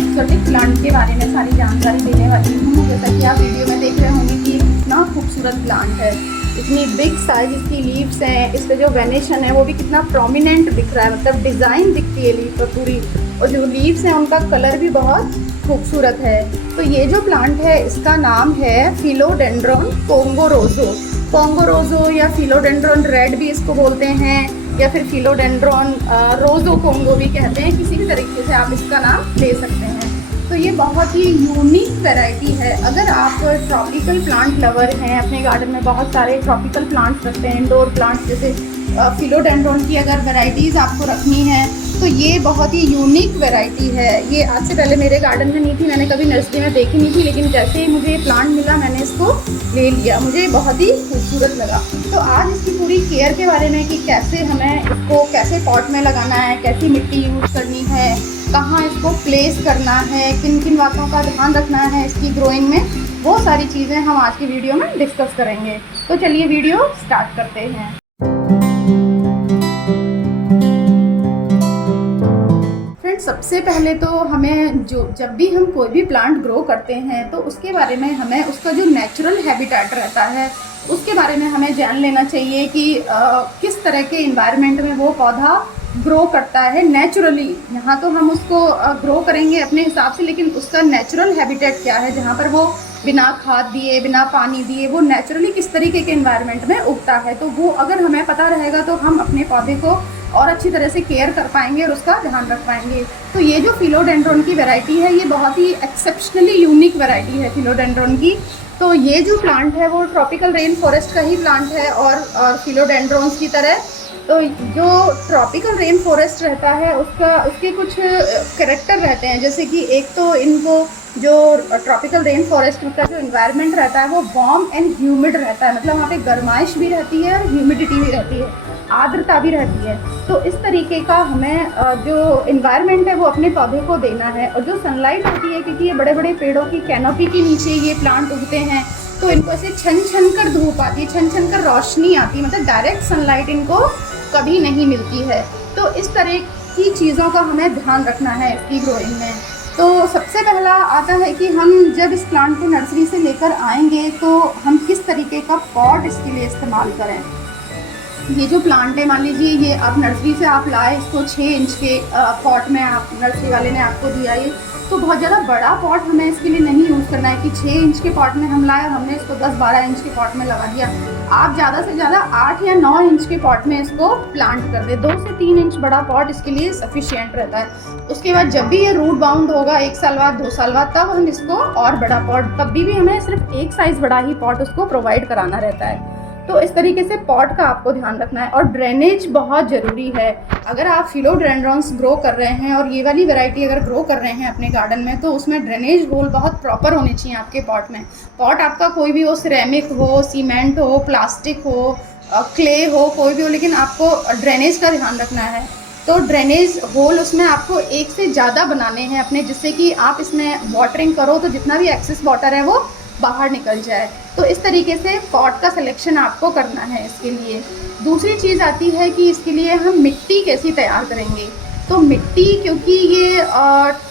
Exotic plant के बारे में सारी जानकारी देने वाली हूँ। जैसा कि आप वीडियो में देख रहे होंगे कि कितना खूबसूरत प्लांट है, इतनी बिग साइज इसकी लीव्स हैं, इस पर जो वेनेशन है वो भी कितना प्रोमिनेंट दिख रहा है, मतलब डिज़ाइन दिखती है लीफ पर पूरी, और जो लीव्स हैं उनका कलर भी बहुत खूबसूरत है। तो ये जो प्लांट है इसका नाम है फिलोडेंड्रॉन कोंगोरोजो। कोंगोरोजो या फिलोडेंड्रॉन रेड भी इसको बोलते हैं, या फिर फिलोडेंड्रॉन रोजो कोंगो भी कहते हैं। किसी भी तरीके से आप इसका नाम ले सकते हैं। तो ये बहुत ही यूनिक वैरायटी है। अगर आप ट्रॉपिकल प्लांट लवर हैं, अपने गार्डन में बहुत सारे ट्रॉपिकल प्लांट्स रखते हैं, इंडोर प्लांट्स, जैसे फिलोडेंड्रॉन की अगर वैरायटीज़ आपको रखनी है तो ये बहुत ही यूनिक वैरायटी है। ये आज से पहले मेरे गार्डन में नहीं थी, मैंने कभी नर्सरी में देखी नहीं थी, लेकिन जैसे ही मुझे ये प्लांट मिला मैंने इसको ले लिया, मुझे बहुत ही खूबसूरत लगा। तो आज इसकी पूरी केयर के बारे में कि कैसे हमें इसको कैसे पॉट में लगाना है, कैसी मिट्टी यूज़ करनी है, कहाँ इसको प्लेस करना है, किन किन बातों का ध्यान रखना है इसकी ग्रोइंग में, वो सारी चीज़ें हम आज की वीडियो में डिस्कस करेंगे। तो चलिए वीडियो स्टार्ट करते हैं। सबसे पहले तो हमें जब भी हम कोई भी प्लांट ग्रो करते हैं तो उसके बारे में हमें उसका जो नेचुरल हैबिटेट रहता है उसके बारे में हमें जान लेना चाहिए कि किस तरह के इन्वायरमेंट में वो पौधा ग्रो करता है नेचुरली। यहाँ तो हम उसको ग्रो करेंगे अपने हिसाब से, लेकिन उसका नेचुरल हैबिटेट क्या है, जहाँ पर वो बिना खाद दिए बिना पानी दिए वो नेचुरली किस तरीके के इन्वायरमेंट में उगता है। तो वो अगर हमें पता रहेगा तो हम अपने पौधे को और अच्छी तरह से केयर कर पाएंगे और उसका ध्यान रख पाएंगे। तो ये जो फिलोडेंड्रॉन की वैरायटी है ये बहुत ही एक्सेप्शनली यूनिक वैरायटी है फिलोडेंड्रॉन की। तो ये जो प्लांट है वो ट्रॉपिकल रेन फॉरेस्ट का ही प्लांट है और फिलोडेंड्रॉन्स की तरह। तो जो ट्रॉपिकल रेन फॉरेस्ट रहता है उसके कुछ कैरेक्टर रहते हैं, जैसे कि एक तो इनको जो ट्रॉपिकल रेन फॉरेस्ट का जो इन्वायरमेंट रहता है वो वार्म एंड ह्यूमिड रहता है, मतलब वहाँ पे गर्माइश भी रहती है और ह्यूमिडिटी भी रहती है, आर्द्रता भी रहती है। तो इस तरीके का हमें जो इन्वायरमेंट है वो अपने पौधे को देना है। और जो सनलाइट होती है, क्योंकि ये बड़े बड़े पेड़ों की कैनोपी के नीचे ये प्लांट उगते हैं, तो इनको ऐसे छन छन कर धूप आती है, छन छन कर रोशनी आती है, मतलब डायरेक्ट सनलाइट इनको कभी नहीं मिलती है। तो इस तरह की चीज़ों का हमें ध्यान रखना है इसकी ग्रोइंग में। तो सबसे पहला आता है कि हम जब इस प्लांट को नर्सरी से लेकर आएंगे तो हम किस तरीके का पॉट इसके लिए इस्तेमाल करें। ये जो प्लांट है, मान लीजिए ये आप नर्सरी से आप लाए इसको 6 इंच के पॉट में, आप नर्सरी वाले ने आपको दिया ये, तो बहुत ज़्यादा बड़ा पॉट हमें इसके लिए नहीं यूज़ करना है कि 6 इंच के पॉट में हम लाए और हमने इसको 10-12 इंच के पॉट में लगा दिया। आप ज़्यादा से ज़्यादा 8 या 9 इंच के पॉट में इसको प्लांट कर दें। 2 से 3 इंच बड़ा पॉट इसके लिए सफिशिएंट रहता है। उसके बाद जब भी ये रूट बाउंड होगा 1 साल बाद 2 साल बाद, तब हम इसको और बड़ा पॉट, तब भी हमें सिर्फ एक साइज़ बड़ा ही पॉट उसको प्रोवाइड कराना रहता है। तो इस तरीके से पॉट का आपको ध्यान रखना है। और ड्रेनेज बहुत ज़रूरी है। अगर आप फिलोडेंड्रॉन्स ग्रो कर रहे हैं और ये वाली वैरायटी अगर ग्रो कर रहे हैं अपने गार्डन में, तो उसमें ड्रेनेज होल बहुत प्रॉपर होने चाहिए आपके पॉट में। पॉट आपका कोई भी हो, सिरेमिक हो, सीमेंट हो, प्लास्टिक हो, क्ले हो, कोई भी हो, लेकिन आपको ड्रेनेज का ध्यान रखना है। तो ड्रेनेज होल उसमें आपको एक से ज़्यादा बनाने हैं अपने, जिससे कि आप इसमें वाटरिंग करो तो जितना भी एक्सेस वाटर है वो बाहर निकल जाए। तो इस तरीके से पॉट का सिलेक्शन आपको करना है इसके लिए। दूसरी चीज़ आती है कि इसके लिए हम मिट्टी कैसी तैयार करेंगे। तो मिट्टी, क्योंकि ये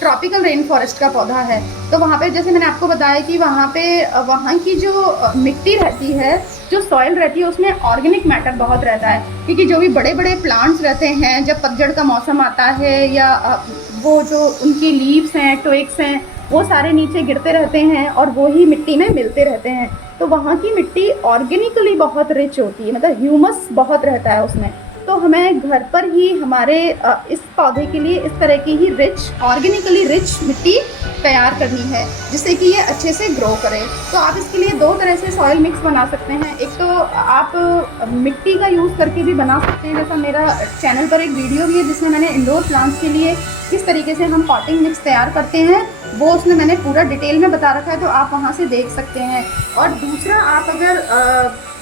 ट्रॉपिकल रेन फॉरेस्ट का पौधा है, तो वहाँ पे जैसे मैंने आपको बताया कि वहाँ की जो मिट्टी रहती है, जो सॉइल रहती है, उसमें ऑर्गेनिक मैटर बहुत रहता है। क्योंकि जो भी बड़े बड़े प्लांट्स रहते हैं, जब पतझड़ का मौसम आता है या वो जो उनकी लीव्स हैं, ट्विग्स हैं, वो सारे नीचे गिरते रहते हैं और वो ही मिट्टी में मिलते रहते हैं। तो वहाँ की मिट्टी ऑर्गेनिकली बहुत रिच होती है, मतलब ह्यूमस बहुत रहता है उसमें। तो हमें घर पर ही हमारे इस पौधे के लिए इस तरह की ही ऑर्गेनिकली रिच मिट्टी तैयार करनी है, जिससे कि ये अच्छे से ग्रो करे। तो आप इसके लिए 2 तरह से सॉइल मिक्स बना सकते हैं। एक तो आप मिट्टी का यूज़ करके भी बना सकते हैं, जैसा मेरा चैनल पर एक वीडियो भी है जिसमें मैंने इंडोर प्लांट्स के लिए किस तरीके से हम पॉटिंग मिक्स तैयार करते हैं, वो उसमें मैंने पूरा डिटेल में बता रखा है, तो आप वहाँ से देख सकते हैं। और दूसरा, आप अगर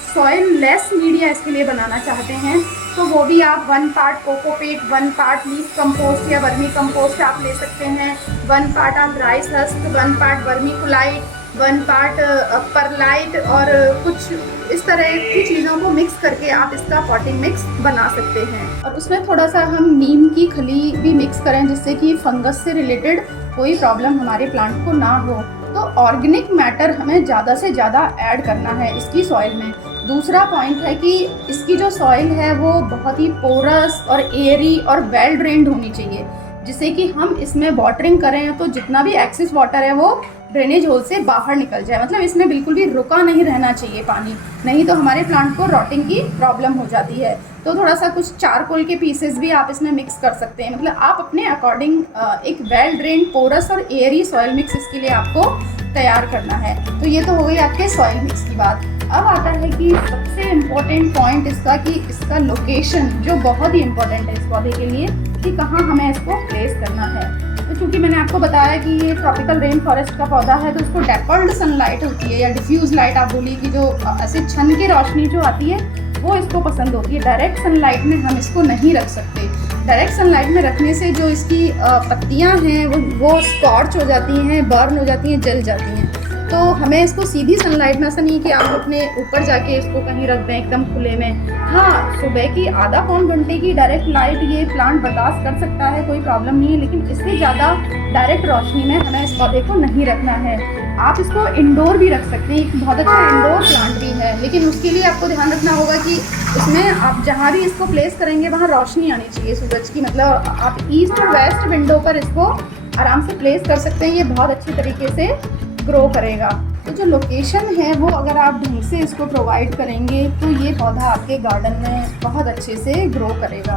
सॉइल लेस मीडिया इसके लिए बनाना चाहते हैं तो वो भी आप 1 part cocopeat, 1 part leaf compost या वर्मी कंपोस्ट आप ले सकते हैं, 1 पार्ट आप rice husk, 1 part vermiculite, 1 part perlite, और कुछ इस तरह की चीज़ों को मिक्स करके आप इसका पॉटिंग मिक्स बना सकते हैं। और उसमें थोड़ा सा हम नीम की खली भी मिक्स करें, जिससे कि फंगस से रिलेटेड कोई प्रॉब्लम हमारे प्लांट को ना हो, तो ऑर्गेनिक मैटर हमें ज़्यादा से ज़्यादा ऐड करना है इसकी सॉइल में। दूसरा पॉइंट है कि इसकी जो सॉइल है वो बहुत ही पोरस और एयरी और वेल ड्रेन्ड होनी चाहिए, जिससे कि हम इसमें वाटरिंग करें तो जितना भी एक्सेस वाटर है वो ड्रेनेज होल से बाहर निकल जाए। मतलब इसमें बिल्कुल भी रुका नहीं रहना चाहिए पानी, नहीं तो हमारे प्लांट को रॉटिंग की प्रॉब्लम हो जाती है। तो थोड़ा सा कुछ चारकोल के पीसेस भी आप इसमें मिक्स कर सकते हैं। मतलब आप अपने अकॉर्डिंग एक वेल ड्रेन्ड पोरस और एयरी सॉइल मिक्स इसके लिए आपको तैयार करना है। तो ये तो हो गई आपके सॉइल मिक्स की बात। अब आता है कि सबसे इम्पोर्टेंट पॉइंट इसका कि इसका लोकेशन जो बहुत ही इम्पोर्टेंट है इस पौधे के लिए, कि कहाँ हमें इसको प्लेस करना है। तो चूँकि मैंने आपको बताया कि ये ट्रॉपिकल रेन फॉरेस्ट का पौधा है, तो इसको डेपर्ड सनलाइट होती है या डिफ्यूज लाइट आप बोलिए, कि जो ऐसे छन की रोशनी जो आती है वो इसको पसंद होती है। डायरेक्ट सनलाइट में हम इसको नहीं रख सकते। डायरेक्ट सनलाइट में रखने से जो इसकी पत्तियां हैं वो स्कॉर्च हो जाती हैं, बर्न हो जाती हैं, जल जाती हैं। तो हमें इसको सीधी सनलाइट में, ऐसा नहीं कि आप अपने ऊपर जाके इसको कहीं रख दें एकदम खुले में। हाँ, सुबह की आधा पौन घंटे की डायरेक्ट लाइट ये प्लांट बर्दाश्त कर सकता है, कोई प्रॉब्लम नहीं है, लेकिन इससे ज़्यादा डायरेक्ट रोशनी में हमें इस पौधे को नहीं रखना है। आप इसको इंडोर भी रख सकते हैं, एक बहुत अच्छा इंडोर प्लांट भी है, लेकिन उसके लिए आपको ध्यान रखना होगा कि इसमें आप जहाँ भी इसको प्लेस करेंगे वहाँ रोशनी आनी चाहिए सूरज की। मतलब आप ईस्ट और वेस्ट विंडो पर इसको आराम से प्लेस कर सकते हैं, ये बहुत अच्छी तरीके से ग्रो करेगा। तो जो लोकेशन है वो अगर आप ढंग से इसको प्रोवाइड करेंगे तो ये पौधा आपके गार्डन में बहुत अच्छे से ग्रो करेगा।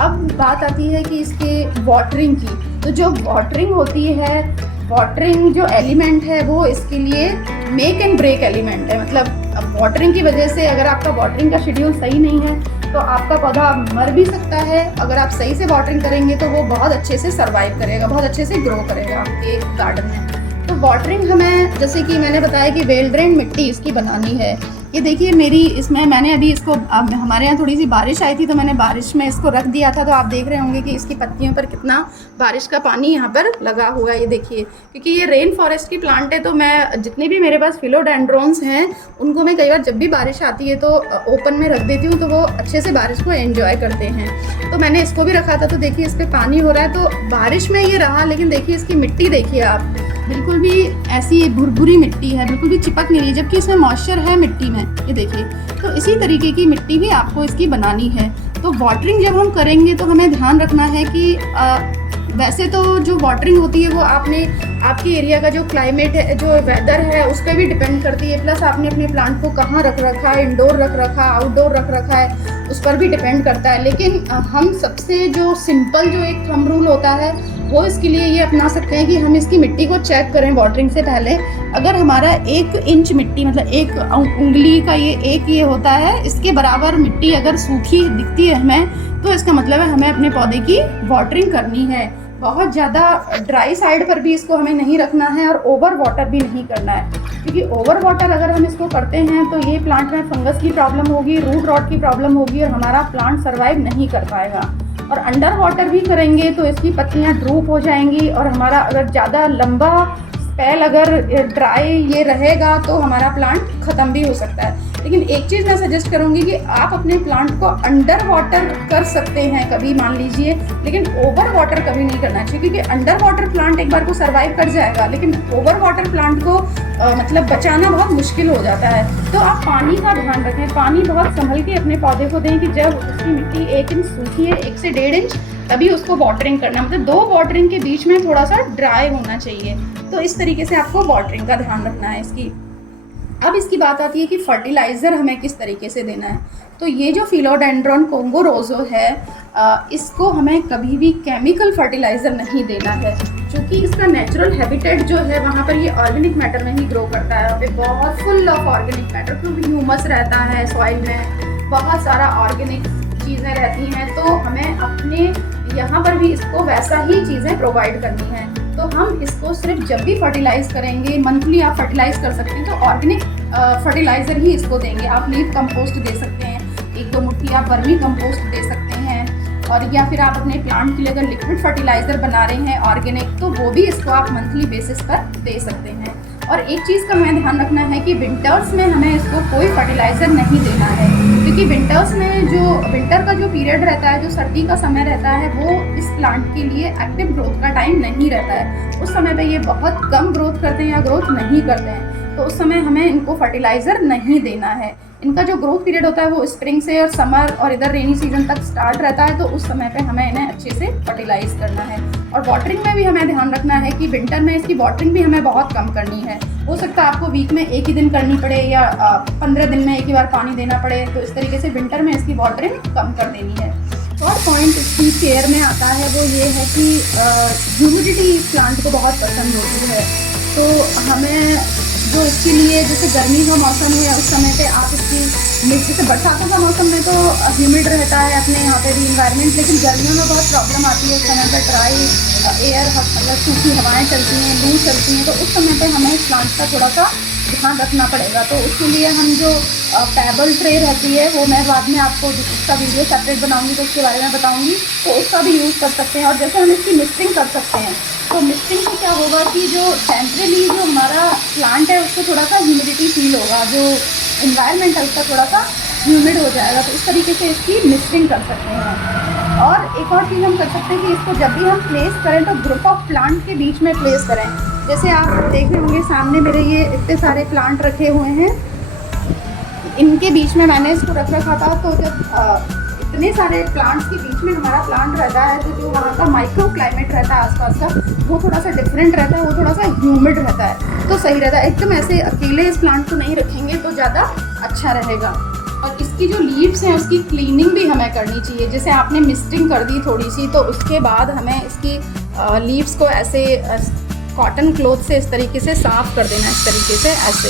अब बात आती है कि इसके वाटरिंग की। तो जो वाटरिंग होती है, वाटरिंग जो एलिमेंट है वो इसके लिए मेक एंड ब्रेक एलिमेंट है। मतलब अब वाटरिंग की वजह से अगर आपका वाटरिंग का शेड्यूल सही नहीं है तो आपका पौधा मर भी सकता है। अगर आप सही से वाटरिंग करेंगे तो वो बहुत अच्छे से सर्वाइव करेगा, बहुत अच्छे से ग्रो करेगा आपके गार्डन में। तो वाटरिंग हमें, जैसे कि मैंने बताया कि वेल ड्रेन मिट्टी इसकी बनानी है। ये देखिए मेरी इसमें मैंने अभी इसको, हमारे यहाँ थोड़ी सी बारिश आई थी तो मैंने बारिश में इसको रख दिया था। तो आप देख रहे होंगे कि इसकी पत्तियों पर कितना बारिश का पानी यहाँ पर लगा हुआ है। ये देखिए, क्योंकि ये रेन फॉरेस्ट की प्लांट है तो मैं जितने भी मेरे पास फिलोडेंड्रॉन्स हैं उनको मैं कई बार जब भी बारिश आती है तो ओपन में रख देती हूँ, तो वो अच्छे से बारिश को एंजॉय करते हैं। तो मैंने इसको भी रखा था। तो देखिए इस पर पानी हो रहा है, तो बारिश में ये रहा, लेकिन देखिए इसकी मिट्टी देखिए आप, बिल्कुल भी ऐसी भुरभुरी मिट्टी है, बिल्कुल भी चिपक नहीं रही, जबकि इसमें मॉइस्चर है मिट्टी में। ये देखिए, तो इसी तरीके की मिट्टी भी आपको इसकी बनानी है। तो वाटरिंग जब हम करेंगे तो हमें ध्यान रखना है कि वैसे तो जो वाटरिंग होती है वो आपके एरिया का जो क्लाइमेट है, जो वेदर है, उस पर भी डिपेंड करती है। प्लस आपने अपने प्लांट को कहाँ रख रखा है, इंडोर रख रखा है, आउटडोर रख रखा है, उस पर भी डिपेंड करता है। लेकिन हम सबसे जो सिंपल जो एक थंब रूल होता है वो इसके लिए ये अपना सकते हैं कि हम इसकी मिट्टी को चेक करें वाटरिंग से पहले। अगर हमारा 1 इंच मिट्टी, मतलब 1 उंगली का ये होता है, इसके बराबर मिट्टी अगर सूखी दिखती है हमें, तो इसका मतलब है हमें अपने पौधे की वाटरिंग करनी है। बहुत ज़्यादा ड्राई साइड पर भी इसको हमें नहीं रखना है और ओवर वाटर भी नहीं करना है, क्योंकि ओवर वाटर अगर हम इसको करते हैं तो ये प्लांट में फंगस की प्रॉब्लम होगी, रूट रॉट की प्रॉब्लम होगी और हमारा प्लांट सर्वाइव नहीं कर पाएगा। और अंडर वाटर भी करेंगे तो इसकी पत्तियां ड्रूप हो जाएंगी और हमारा अगर ज़्यादा लंबा स्पेल अगर ड्राई ये रहेगा तो हमारा प्लांट ख़त्म भी हो सकता है। लेकिन एक चीज़ मैं सजेस्ट करूँगी कि आप अपने प्लांट को अंडर वाटर कर सकते हैं कभी, मान लीजिए, लेकिन ओवर वाटर कभी नहीं करना चाहिए, क्योंकि अंडर वाटर प्लांट एक बार को सर्वाइव कर जाएगा, लेकिन ओवर वाटर प्लांट को मतलब बचाना बहुत मुश्किल हो जाता है। तो आप पानी का ध्यान रखें, पानी बहुत संभल के अपने पौधे को दें कि जब उसकी मिट्टी 1 इंच सूखी है, 1 से 1.5 इंच, तभी उसको वाटरिंग करना, मतलब 2 वाटरिंग के बीच में थोड़ा सा ड्राई होना चाहिए। तो इस तरीके से आपको वाटरिंग का ध्यान रखना है इसकी। अब इसकी बात आती है कि फर्टिलाइज़र हमें किस तरीके से देना है। तो ये जो फिलोडेंड्रॉन कोंगो रोजो है, इसको हमें कभी भी केमिकल फर्टिलाइज़र नहीं देना है, क्योंकि इसका नेचुरल हैबिटेट जो है वहाँ पर ये ऑर्गेनिक मैटर में ही ग्रो करता है। वहाँ पे बहुत फुल ऑफ ऑर्गेनिक मैटर, क्योंकि ह्यूमस रहता है सॉइल में, बहुत सारा ऑर्गेनिक चीज़ें रहती हैं। तो हमें अपने यहाँ पर भी इसको वैसा ही चीज़ें प्रोवाइड करनी है। तो हम इसको सिर्फ जब भी फर्टिलाइज़ करेंगे, मंथली आप फर्टिलाइज़ कर सकते हैं, तो ऑर्गेनिक फर्टिलाइज़र ही इसको देंगे। आप लीफ कंपोस्ट दे सकते हैं, 1-2 मुट्ठी आप वर्मी कंपोस्ट दे सकते हैं, और या फिर आप अपने प्लांट के लिए अगर लिक्विड फर्टिलाइज़र बना रहे हैं ऑर्गेनिक, तो वो भी इसको आप मंथली बेसिस पर दे सकते हैं। और एक चीज़ का हमें ध्यान रखना है कि विंटर्स में हमें इसको कोई फर्टिलाइज़र नहीं देना है, क्योंकि विंटर्स में जो विंटर का जो पीरियड रहता है, जो सर्दी का समय रहता है, वो इस प्लांट के लिए एक्टिव ग्रोथ का टाइम नहीं रहता है। उस समय पे ये बहुत कम ग्रोथ करते हैं या ग्रोथ नहीं करते हैं, तो उस समय हमें इनको फर्टिलाइज़र नहीं देना है। इनका जो ग्रोथ पीरियड होता है वो स्प्रिंग से और समर और इधर रेनी सीजन तक स्टार्ट रहता है, तो उस समय पे हमें इन्हें अच्छे से फर्टिलाइज करना है। और वाटरिंग में भी हमें ध्यान रखना है कि विंटर में इसकी वाटरिंग भी हमें बहुत कम करनी है। हो सकता है आपको वीक में एक ही दिन करनी पड़े या 15 दिन में एक ही बार पानी देना पड़े, तो इस तरीके से विंटर में इसकी वाटरिंग कम कर देनी है। और पॉइंट इसकी केयर में आता है वो ये है कि ह्यूमिडिटी इस प्लांट को बहुत पसंद होती है, तो हमें जो इसके लिए, जैसे गर्मी का मौसम है उस समय पे आप इसकी, जैसे बरसातों का मौसम में तो ह्यूमिड रहता है अपने यहाँ पे भी इन्वायरमेंट, लेकिन गर्मियों में बहुत प्रॉब्लम आती है उस समय पर ड्राई एयर, मतलब सूखी हवाएं चलती हैं, लू चलती हैं, तो उस समय पे हमें इस प्लांट का थोड़ा सा ध्यान रखना पड़ेगा। तो उसके लिए हम जो पेबल ट्रे रहती है वो मैं बाद में आपको उसका वीडियो सेपरेट बनाऊंगी तो उसके बारे में बताऊंगी, तो उसका भी यूज़ कर सकते हैं। और जैसे हम इसकी मिक्सिंग कर सकते हैं, तो मिक्सिंग से क्या होगा कि जो टेम्परेली जो हमारा प्लांट है उसको थोड़ा सा ह्यूमिडिटी फील होगा, जो इन्वायरमेंट है उसका थोड़ा सा ह्यूमिड हो जाएगा, तो इस तरीके से इसकी मिक्सिंग कर सकते हैं। और एक और चीज़ हम कर सकते हैं कि इसको जब भी हम प्लेस करें तो ग्रुप ऑफ प्लांट के बीच में प्लेस करें। जैसे आप देख रहे होंगे सामने मेरे ये इतने सारे प्लांट रखे हुए हैं, इनके बीच में मैंने इसको रख रखा था। तो जब इतने सारे प्लांट्स के बीच में हमारा प्लांट रहता है, तो जो वहाँ का माइक्रो क्लाइमेट रहता है आसपास का, वो थोड़ा सा डिफरेंट रहता है, वो थोड़ा सा ह्यूमिड रहता है, तो सही रहता है। एकदम ऐसे अकेले इस प्लांट को नहीं रखेंगे तो ज़्यादा अच्छा रहेगा। और इसकी जो लीव्स हैं उसकी क्लीनिंग भी हमें करनी चाहिए। जैसे आपने मिस्टिंग कर दी थोड़ी सी, तो उसके बाद हमें इसकी लीव्स को ऐसे कॉटन क्लॉथ से इस तरीके से साफ़ कर देना, इस तरीके से ऐसे,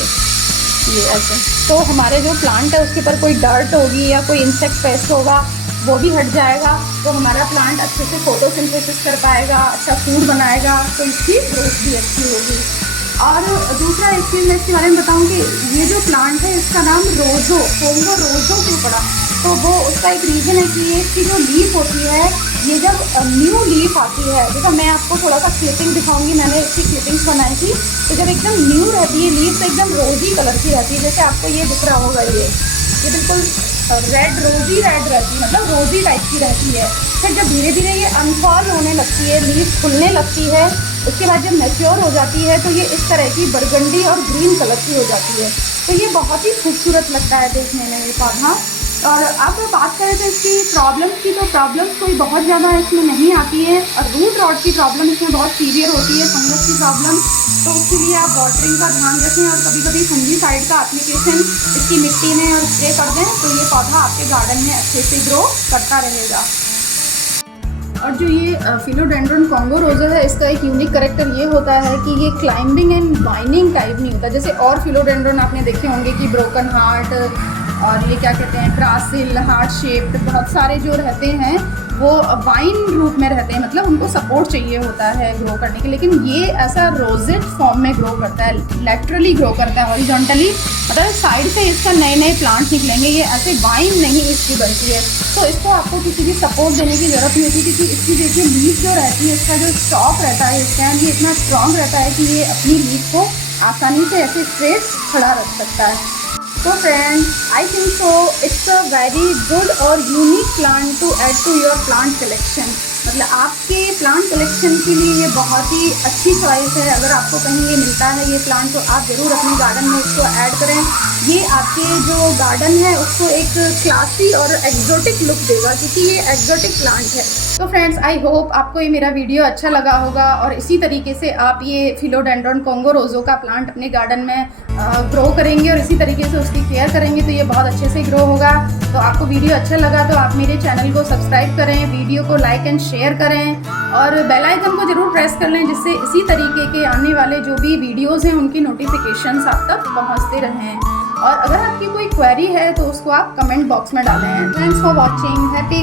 ये ऐसे, तो हमारे जो प्लांट है उसके ऊपर कोई डर्ट होगी या कोई इंसेक्ट पेस्ट होगा वो भी हट जाएगा, तो हमारा प्लांट अच्छे से फोटोसिंथेसिस कर पाएगा, अच्छा फूड बनाएगा, तो इसकी ग्रोथ भी अच्छी होगी। और दूसरा एक चीज़ मैं इसके बारे में बताऊँ कि ये जो प्लांट है इसका नाम रोज़ो, कोंगो रोज़ो क्यों पड़ा, तो वो उसका एक रीज़न है कि ये इसकी जो लीफ होती है, ये जब न्यू लीफ आती है, देखो मैं आपको थोड़ा सा क्लिपिंग दिखाऊंगी, मैंने इसकी क्लिपिंग्स बनाई थी, तो जब एकदम न्यू रहती है लीफ तो एकदम रोजी कलर की रहती है, जैसे आपको ये दिख रहा होगा, ये बिल्कुल रेड, रोजी रेड रहती है, मतलब रोजी टाइप की रहती है। फिर जब धीरे धीरे ये अनफॉल होने लगती है, लीफ खुलने लगती है, उसके बाद जब मैच्योर हो जाती है तो ये इस तरह की बरगंडी और ग्रीन कलर की हो जाती है, तो ये बहुत ही खूबसूरत लगता है देखने में ये पौधा। और अब बात करें तो इसकी प्रॉब्लम्स की, तो प्रॉब्लम्स कोई बहुत ज़्यादा इसमें नहीं आती है, और रूट रॉट की प्रॉब्लम इसमें बहुत सीवियर होती है, फंगस की प्रॉब्लम, तो उसके लिए आप वाटरिंग का ध्यान रखें और कभी कभी फंजीसाइड का एप्लीकेशन इसकी मिट्टी में और स्प्रे कर दें, तो ये पौधा आपके गार्डन में अच्छे से ग्रो करता रहेगा। और जो ये फिलोडेंड्रन कॉन्गो रोज़ो है, इसका एक यूनिक कैरेक्टर ये होता है कि ये क्लाइंबिंग एंड वाइनिंग टाइप नहीं होता। जैसे और फिलोडेंड्रन आपने देखे होंगे कि ब्रोकन हार्ट और ये क्या कहते हैं ग्रासिल, हार्ट शेप्ड, बहुत सारे जो रहते हैं वो वाइन रूप में रहते हैं, मतलब उनको सपोर्ट चाहिए होता है ग्रो करने के, लेकिन ये ऐसा रोजेट फॉर्म में ग्रो करता है, लैटरली ग्रो करता है, हॉरिजॉन्टली, मतलब साइड से इसका नए नए प्लांट निकलेंगे, ये ऐसे वाइन नहीं इसकी बनती है, तो इसको आपको किसी भी सपोर्ट देने की ज़रूरत नहीं होती, क्योंकि इसकी देखिए लीफ जो रहती है, इसका जो स्टॉक रहता है इसका, ये इतना स्ट्रॉन्ग रहता है कि ये अपनी लीफ को आसानी से ऐसे स्ट्रेट खड़ा रख सकता है। तो friends, I think so it's a very good और unique plant to add to your plant collection, मतलब आपके प्लांट कलेक्शन के लिए ये बहुत ही अच्छी चॉइस है। अगर आपको कहीं ये मिलता है ये प्लांट, तो आप ज़रूर अपने गार्डन में इसको ऐड करें। ये आपके जो गार्डन है उसको एक क्लासी और एग्जोटिक लुक देगा, क्योंकि ये एग्जोटिक प्लांट है। तो फ्रेंड्स, आई होप आपको ये मेरा वीडियो अच्छा लगा होगा, और इसी तरीके से आप ये फिलोडेंड्रन कॉन्गो रोज़ो का प्लांट अपने गार्डन में ग्रो करेंगे और इसी तरीके से उसकी केयर करेंगे, तो ये बहुत अच्छे से ग्रो होगा। तो आपको वीडियो अच्छा लगा तो आप मेरे चैनल को सब्सक्राइब करें, वीडियो को लाइक एंड शेयर करें, और बेल आइकन को ज़रूर प्रेस कर लें, जिससे इसी तरीके के आने वाले जो भी वीडियोज़ हैं उनकी नोटिफिकेशंस आप तक पहुँचते रहें। और अगर आपकी कोई क्वेरी है तो उसको आप कमेंट बॉक्स में डालें। Thanks for watching. हैप्पी